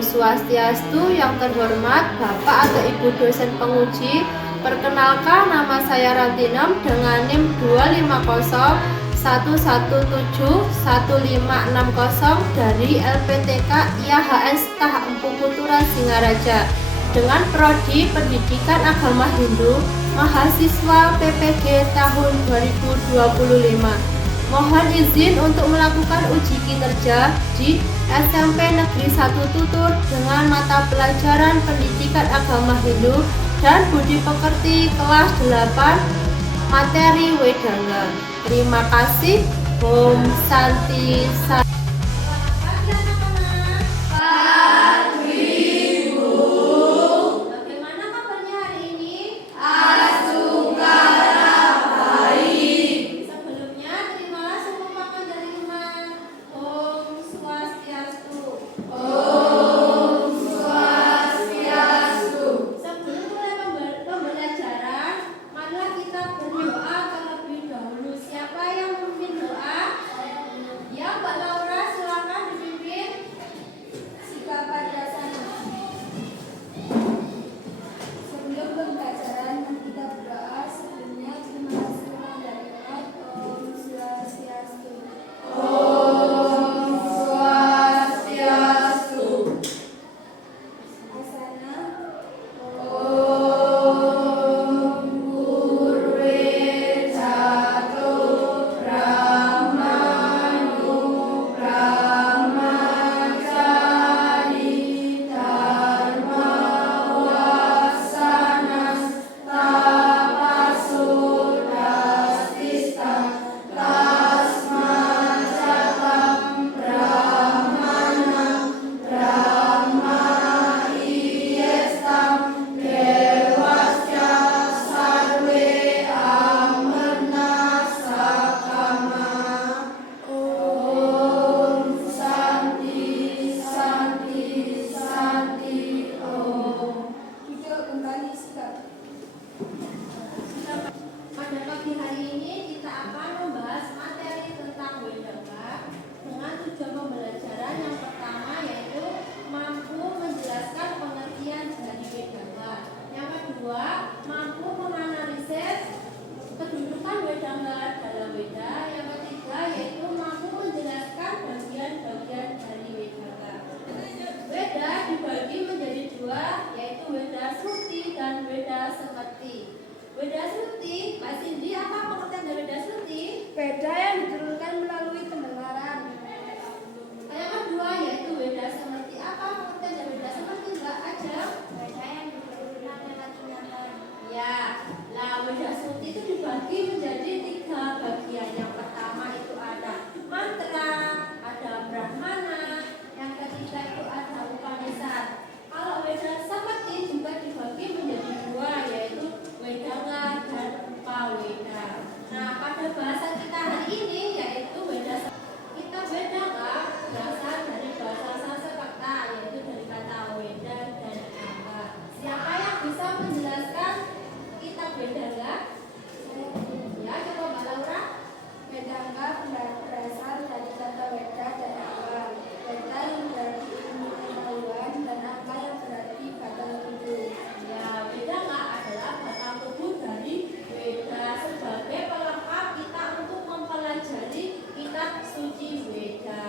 Swastiastu. Yang terhormat Bapak atau Ibu dosen penguji, perkenalkan nama saya Ratinem dengan NIM 25011171560 dari LPTK IAHS Tahap Empu Kultura Singaraja dengan prodi Pendidikan Agama Hindu, mahasiswa PPG tahun 2025. Mohon izin untuk melakukan uji kinerja di SMP Negeri 1 Tutur dengan mata pelajaran Pendidikan Agama Hindu dan Budi Pekerti kelas 8 materi Wedanga. Terima kasih. Om Santi. Weda Sruti, Mbak Cindy, apa pengertian dari Weda Sruti? Weda yang diturunkan melalui pendengaran. Yang kedua yaitu Weda Semerti. Apa pengertian dari Weda Semerti, Mbak Ajeng? Weda yang diturunkan lewat ingatan. Ya, lah Weda Sruti itu dibagi menjadi 3 bagian. Yang pertama itu ada mantra, ada brahmana, yang ketiga itu ada Upanishad. Kalau Weda Semerti juga dibagi menjadi 2, yaitu Wedanga dan Upaweda. Nah, pada bahasa kita hari ini yaitu Weda kita Wedanga berasal dari bahasa Sanskerta, yaitu dari kata Weda dan Anga. Siapa yang bisa menjelaskan kitab Wedanga? Ya, coba Mbak Laura. Wedanga berasal dari kata Weda dan Anga. Weda yang berarti ilmu pengetahuan dan Anga yang berarti batang tubuh. Ya, Wedanga adalah batang tubuh dari Weda sebagai pelengkap kita untuk mempelajari kitab suci Weda.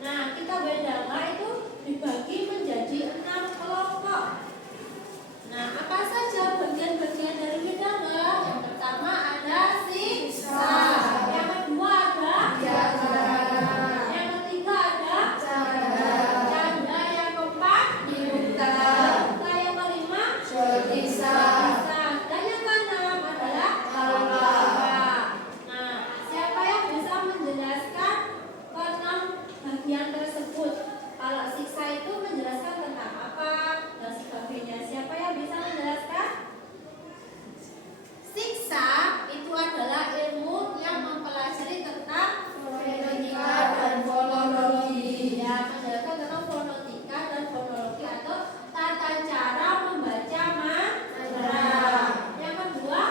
Nah, kitab Wedanga itu dibagi menjadi 6 kelompok. Nah, apa saja bagian-bagian dari Wedanga? Yang pertama ada siksa. Yang kedua ada Jaga. Yang ketiga ada Canda. canda. Yang keempat Yuta. yang kelima Jodisa. dan yang keenam adalah Alpa. Nah, siapa yang bisa menjelaskan keenam bagian tersebut? Kalau siksa itu menjelaskan tentang apa dan sebagainya. Siapa yang bisa menjelaskan? Siksa itu adalah ilmu yang mempelajari tentang Fonetika dan fonologi. ya, menjelaskan tentang fonetika dan fonologi atau tata cara membaca mantra. Yang kedua,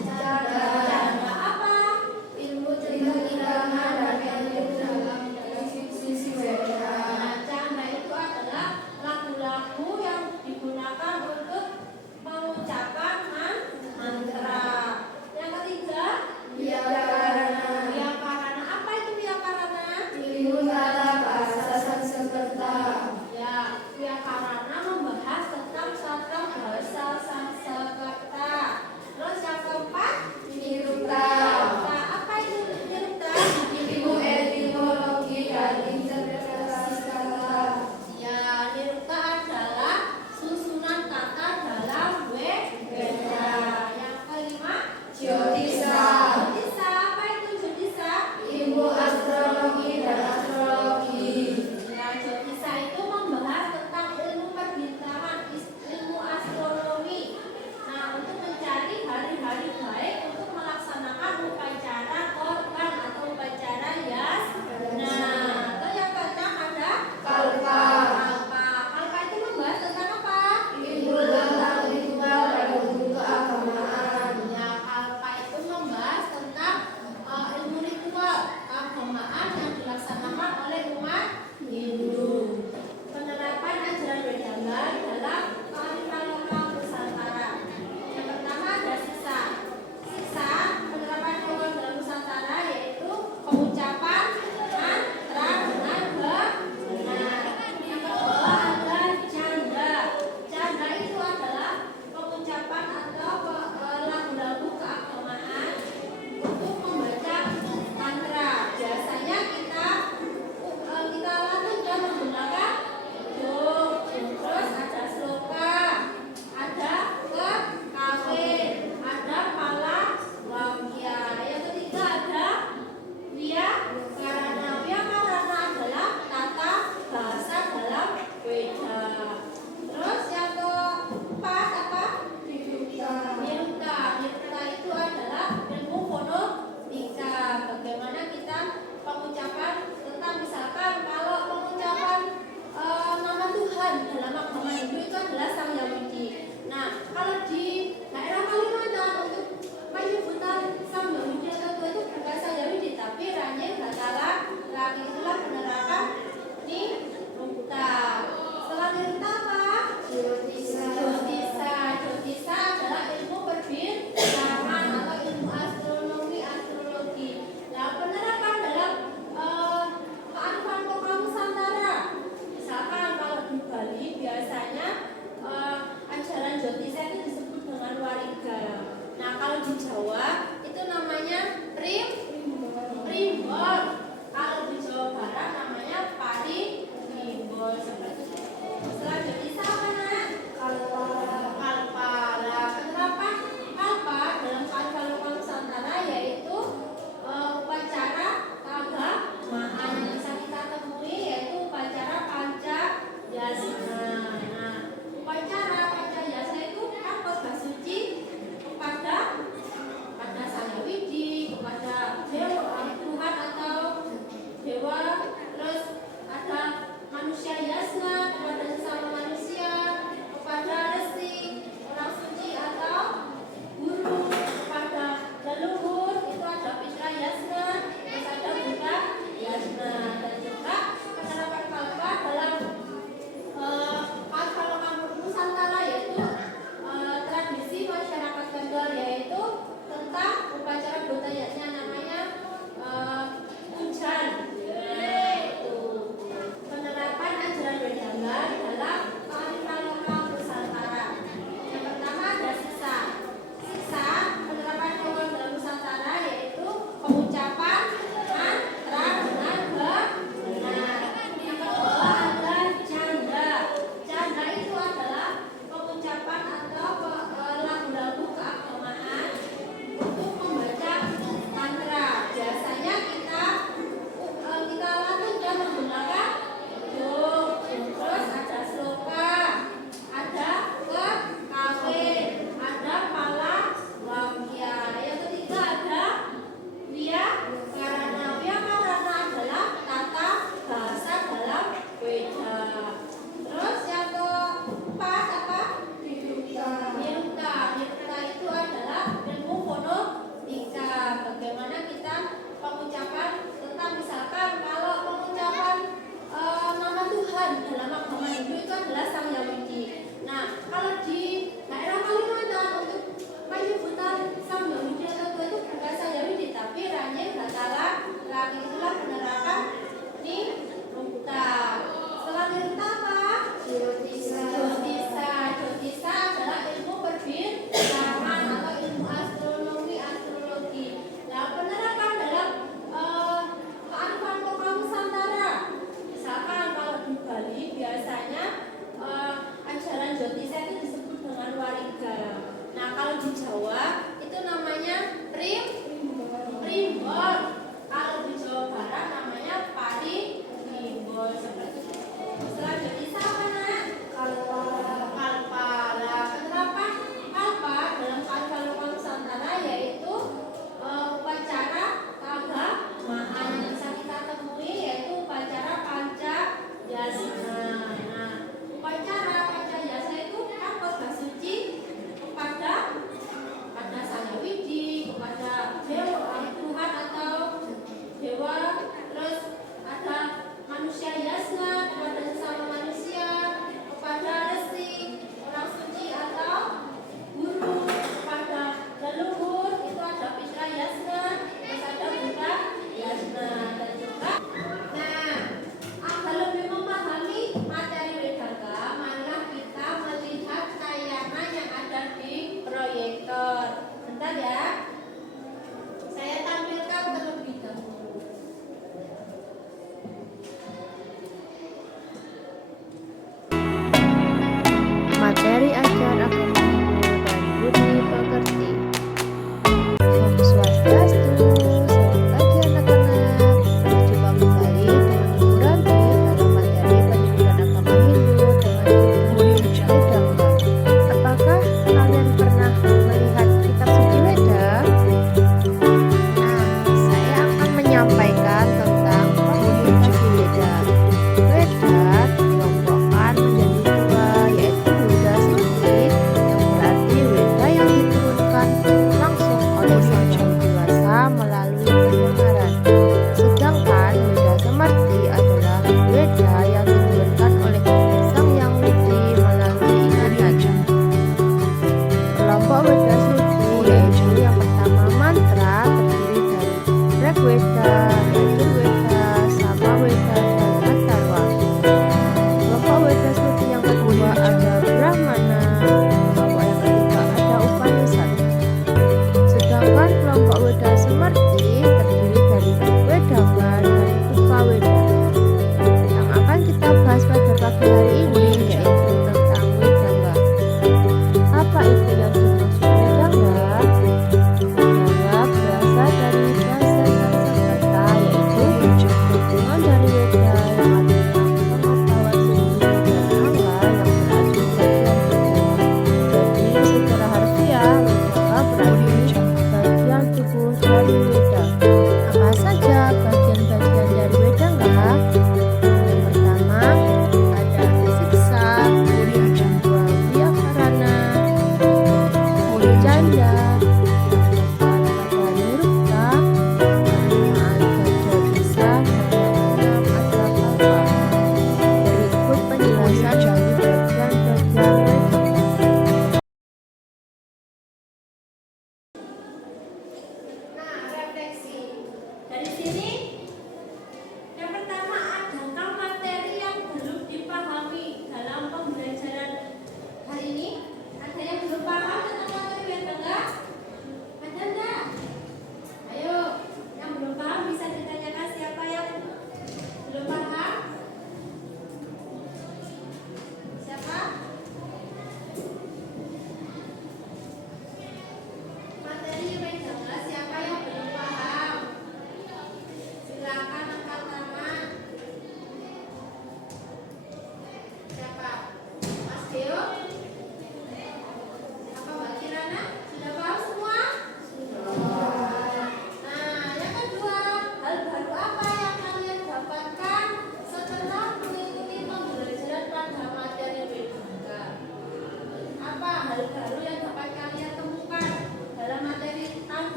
Canda. canda apa? Ilmu cerita irama dan ilmu dalam dari sisi Weda.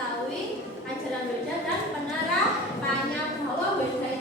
mengetahui ajaran Weda dan penerapannya, bahwa Weda